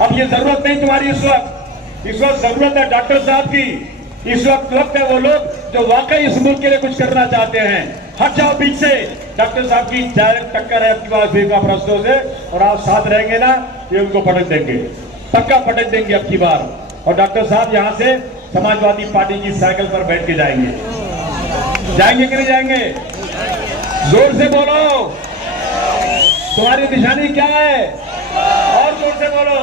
अब ये जरूरत नहीं तुम्हारी इस वक्त जरूरत है डॉक्टर साहब की। इस वक्त है वो लोग जो वाकई इस मुल्क के लिए कुछ करना चाहते हैं। हट जाओ बीच से। डॉक्टर साहब की डायरेक्ट टक्कर है आपकी बात का प्रश्नों से, और आप साथ रहेंगे ना, ये उनको पटक देंगे, पक्का पटक देंगे अब की बार। और डॉक्टर साहब यहाँ से समाजवादी पार्टी की साइकिल पर बैठ के जाएंगे कि नहीं जाएंगे? जोर से बोलो, तुम्हारी निशानी क्या है? और जोर से बोलो,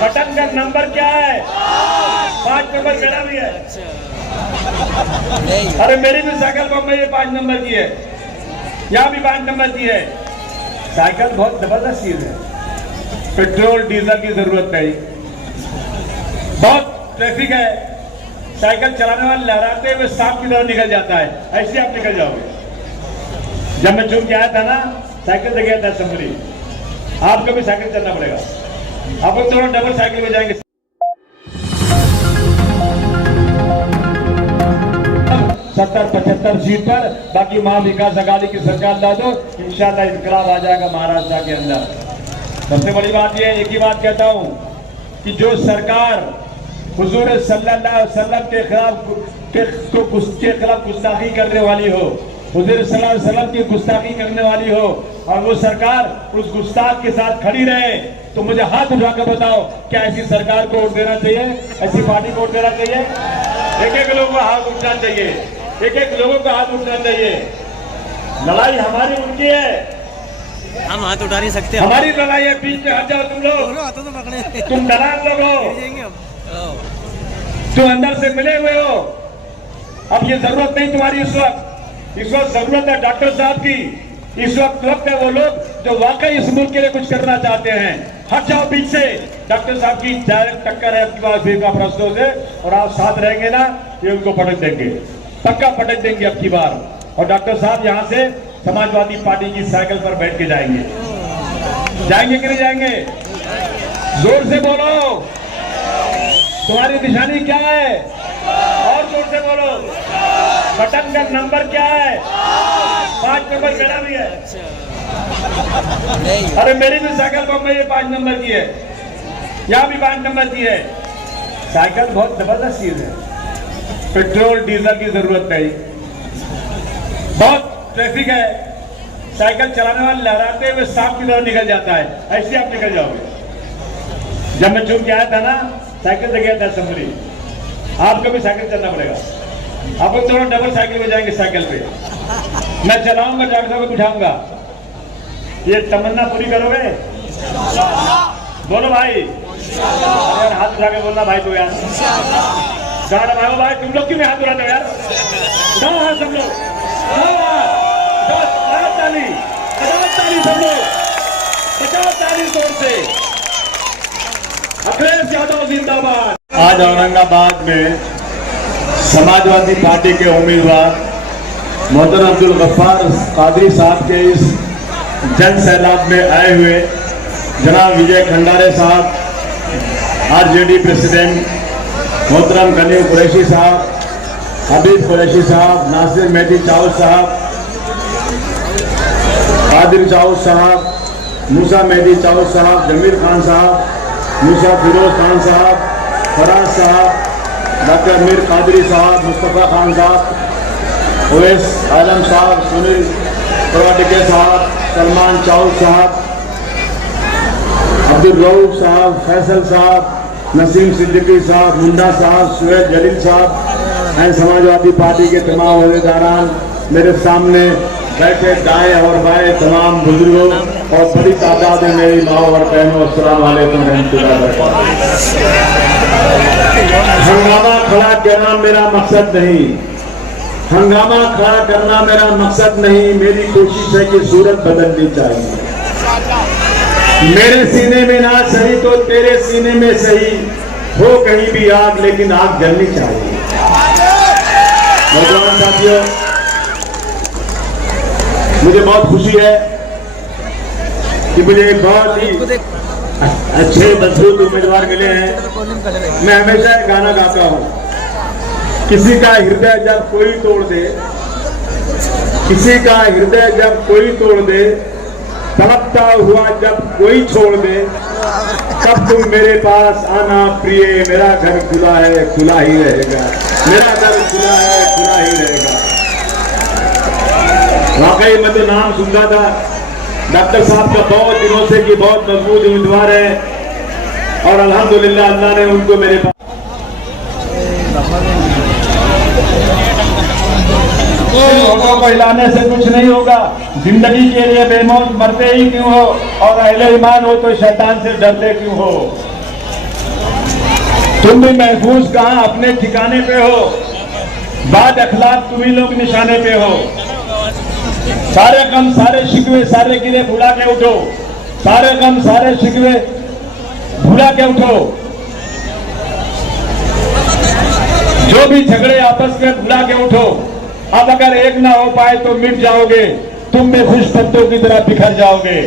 बटन का नंबर क्या है? 5 नंबर मेरा भी है। अरे मेरी भी साइकिल बम्बई में 5 नंबर की है, यहाँ भी 5 नंबर की है। साइकिल बहुत जबरदस्त चीज है, पेट्रोल डीजल की जरूरत नहीं, बहुत ट्रैफिक है। साइकिल चलाने वाले लहराते हुए सांप की तरह निकल जाता है, ऐसे आप निकल जाओगे। जब मैं चुन के आया था ना, साइकिल से गया था असेंबली। आपको भी साइकिल चलना पड़ेगा, आप लोग दोनों डबल साइकिल में जाएंगे। 70-75 सीट पर, बाकी महाविकास अघाड़ी की सरकार ला दो, इंशाल्लाह इनकलाब आ जाएगा महाराष्ट्र के अंदर। सबसे बड़ी बात यह है, एक ही बात कहता हूं कि जो सरकार हुजूर सल्लल्लाहु अलैहि वसल्लम के खिलाफ गुस्ताखी करने वाली हो, हुजूर सल्लल्लाहु अलैहि वसल्लम की गुस्ताखी करने वाली हो, और वो सरकार उस गुस्ताख के साथ खड़ी रहे, तो मुझे हाथ उठाकर बताओ, क्या ऐसी सरकार को वोट देना चाहिए? ऐसी पार्टी को वोट देना चाहिए? एक लोगों को हाथ उठना चाहिए, एक लोगों को हाथ उठना चाहिए। लड़ाई हमारी उनकी है, हम हाथ उठा नहीं सकते। हमारी लड़ाई है, बीच में हट जाओ तुम लोग। तुम दलाल लोग हो, तुम अंदर से मिले हुए हो। अब ये जरूरत नहीं तुम्हारी इस वक्त जरूरत है डॉक्टर साहब की। इस वक्त है वो लोग जो वाकई इस मुल्क के लिए कुछ करना चाहते हैं। हट जाओ बीच से। डॉक्टर साहब की डायरेक्ट टक्कर है आपकी बात का प्रश्नों से, और आप साथ रहेंगे ना, ये उनको पटक देंगे, पक्का पटक देंगे अब की बार। और डॉक्टर साहब यहाँ से समाजवादी पार्टी की साइकिल पर बैठ के जाएंगे कि नहीं जाएंगे? जोर से बोलो, तुम्हारी निशानी क्या है? और जोर से बोलो, बटन का नंबर क्या है? 5 नंबर मेरा भी है। अरे मेरी भी साइकिल बम्बई में 5 नंबर की है, यहाँ भी 5 नंबर की है। साइकिल बहुत जबरदस्त चीज है, पेट्रोल डीजल की जरूरत नहीं, बहुत ट्रैफिक है। साइकिल चलाने वाले लहराते हुए सांप की तरह निकल जाता है, ऐसे आप निकल जाओगे। जब मैं चुन के आया था ना, साइकिल से गया था असेंबली। आपको भी साइकिल चलना पड़ेगा, आप लोग दोनों डबल साइकिल में जाएंगे। साइकिल पे मैं चलाऊंगा, डॉक्टर को बिठाऊंगा। ये तमन्ना पूरी करोगे? बोलो भाई, यार हाथ उठा के बोलना भाई को यार। सारा भाई तुम लोग क्यों नहीं हाथ उठाते हो यार? उठाओ हाथ सब लोग, ताली सब लोग, 50 ताली जोर से। अखिलेश यादव जिंदाबाद। आज औरंगाबाद में समाजवादी पार्टी के उम्मीदवार मोहतरम अब्दुल गफ्फार कादरी साहब के इस जन सैलाब में आए हुए जनाब विजय खंडारे साहब, आरजेडी प्रेसिडेंट मोहतरम गनीम कुरैशी साहब, हबीब कुरैशी साहब, नासिर मेहदी चाउल साहब, कादिर चाउल साहब, मूसा मेहदी चाउल साहब, जमीर खान साहब, मूसा फिरोज खान साहब, फराज साहब, डॉक्टर मीर कादरी साहब, मुस्तफ़ा खान साहब, ओवैस आलम साहब, सुनील प्रवाटिके साहब, सलमान चाउल साहब, अब्दुल रऊफ साहब, फैसल साहब, नसीम सिद्दीकी साहब, मुंडा साहब, सुहेल जलील साहब एंड समाजवादी पार्टी के तमाम अहदेदारान, मेरे सामने बैठे दाएं और बाएं तमाम बुजुर्गों और बड़ी तादाद में मेरी माओ और बहनों, अस्सलाम वालेकुम रहमतुल्लाह। हंगामा खड़ा करना मेरा मकसद नहीं, हंगामा खड़ा करना मेरा मकसद नहीं। मेरी कोशिश है कि सूरत बदलनी चाहिए। मेरे सीने में ना सही तो तेरे सीने में सही हो कहीं भी आग, लेकिन आग जलनी चाहिए। नौजवान साथियों, मुझे बहुत खुशी है कि मुझे एक बहुत ही अच्छे मजबूत उम्मीदवार मिले हैं। मैं हमेशा एक गाना गाता हूँ, किसी का हृदय जब कोई तोड़ दे, किसी का हृदय जब कोई तोड़ दे, तड़पता हुआ जब कोई छोड़ दे, कब तुम मेरे पास आना प्रिय, मेरा घर खुला है, खुला ही रहेगा, मेरा घर खुला है, खुला ही रहेगा। वाकई मैं तो नाम सुनता था डॉक्टर साहब का बहुत दिनों से कि बहुत मजबूत उम्मीदवार है और अल्हम्दुलिल्लाह अल्लाह ने उनको मेरे पास। लोगों को हिलाने से कुछ नहीं होगा, जिंदगी के लिए बेमौत मरते ही क्यों हो और अहले ईमान हो तो शैतान से डरते क्यों हो। तुम भी महफूज कहां, अपने ठिकाने पे हो, बाद अखलाक तुम ही लोग निशाने पे हो। सारे गम सारे शिकवे सारे गिले भुला के उठो, सारे गम सारे शिकवे भुला के उठो, जो भी झगड़े आपस में भुला के उठो। अब अगर एक ना हो पाए तो मिट जाओगे, तुम भी खुश पत्तों की तरह बिखर जाओगे।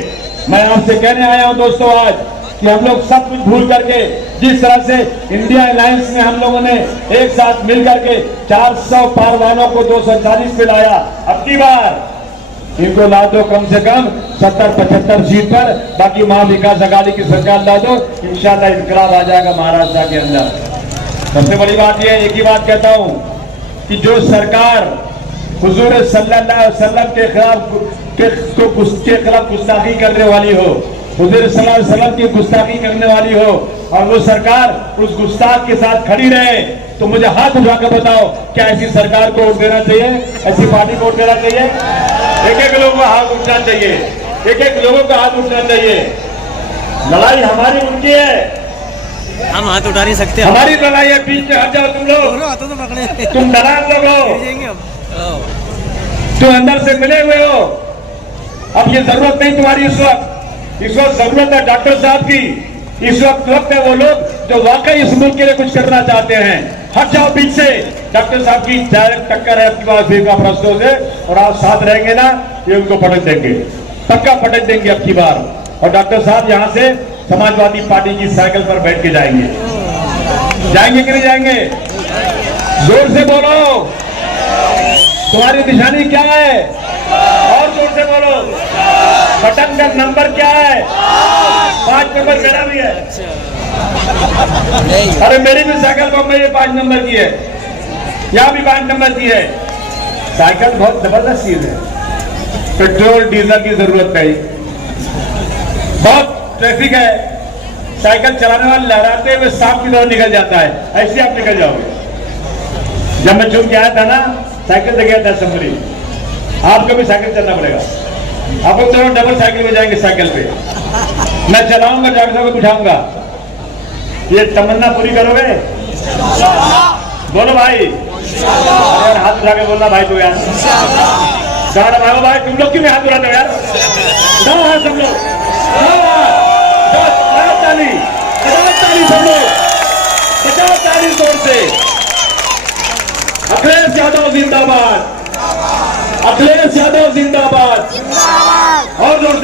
मैं आपसे कहने आया हूं दोस्तों आज कि हम लोग सब कुछ भूल करके जिस तरह से इंडिया अलायंस में हम लोगों ने एक साथ मिल करके 400 पहलवानों को 240 पे लाया, अब की बार इनको ला दो कम से कम 70-75 सीट पर, बाकी वहां विकास अघाड़ी की सरकार ला दो, इंशाल्लाह इनकलाब आ जाएगा महाराष्ट्र के अंदर। सबसे बड़ी बात यह, एक ही बात कहता हूं कि जो सरकार हुजूर सल्लल्लाहु अलैहि वसल्लम के खिलाफ गुस्ताखी करने वाली हो, हुजूर सल्लल्लाहु अलैहि वसल्लम की गुस्ताखी करने वाली हो और वो सरकार उस गुस्ताख के साथ खड़ी रहे, तो मुझे हाथ उठा कर बताओ क्या ऐसी सरकार को वोट देना चाहिए, ऐसी पार्टी को वोट देना चाहिए? एक एक लोगों का हाथ उठना चाहिए, एक एक लोगों का हाथ उठना चाहिए। लड़ाई हमारी उनकी है, हम हाथ उठा नहीं सकते। हमारी लड़ाई है, बीच में हट जाओ तुम लोग, तुम दलाल लोग हो, तुम अंदर से मिले हुए हो। अब ये जरूरत नहीं तुम्हारी इस वक्त जरूरत है डॉक्टर साहब की। इस वक्त है वो लोग जो वाकई इस मुल्क के लिए कुछ करना चाहते हैं। हट जाओ बीच से, डॉक्टर साहब की डायरेक्ट टक्कर है आपकी बात का प्रश्नों से, और आप साथ रहेंगे ना, ये उनको पटक देंगे, पक्का पटक देंगे अब की बार। और डॉक्टर साहब यहाँ से समाजवादी पार्टी की साइकिल पर बैठ के जाएंगे, जाएंगे कि नहीं जाएंगे? जोर से बोलो, तुम्हारी निशानी क्या है? और जोर से बोलो, बटन का नंबर क्या है? 5 नंबर मेरा भी है। अरे मेरी भी साइकिल बम्बई में 5 नंबर की है, यहाँ भी 5 नंबर की है। साइकिल बहुत जबरदस्त चीज है, पेट्रोल डीजल की जरूरत नहीं, बहुत ट्रैफिक है, साइकिल चलाने वाले लहराते हुए सांप की तरह निकल जाता है, ऐसे आप निकल जाओगे। जब मैं चुन के आया था ना, साइकिल से गया था असेंबली, आपको भी साइकिल चलना पड़ेगा। आप लोग दोनों डबल साइकिल में जाएंगे, साइकिल पे मैं चलाऊंगा, डॉक्टर को बिठाऊंगा। ये तमन्ना पूरी करोगे? बोलो भाई, यार हाथ उठा के बोलना भाई तू यार, भाई भाई तुम लोग क्यों नहीं हाथ उठाते हो यार? सब लोग ताली सब लोग, 50 ताली जोर से। अखिलेश यादव जिंदाबाद, अखिलेश यादव जिंदाबाद, और जोर से।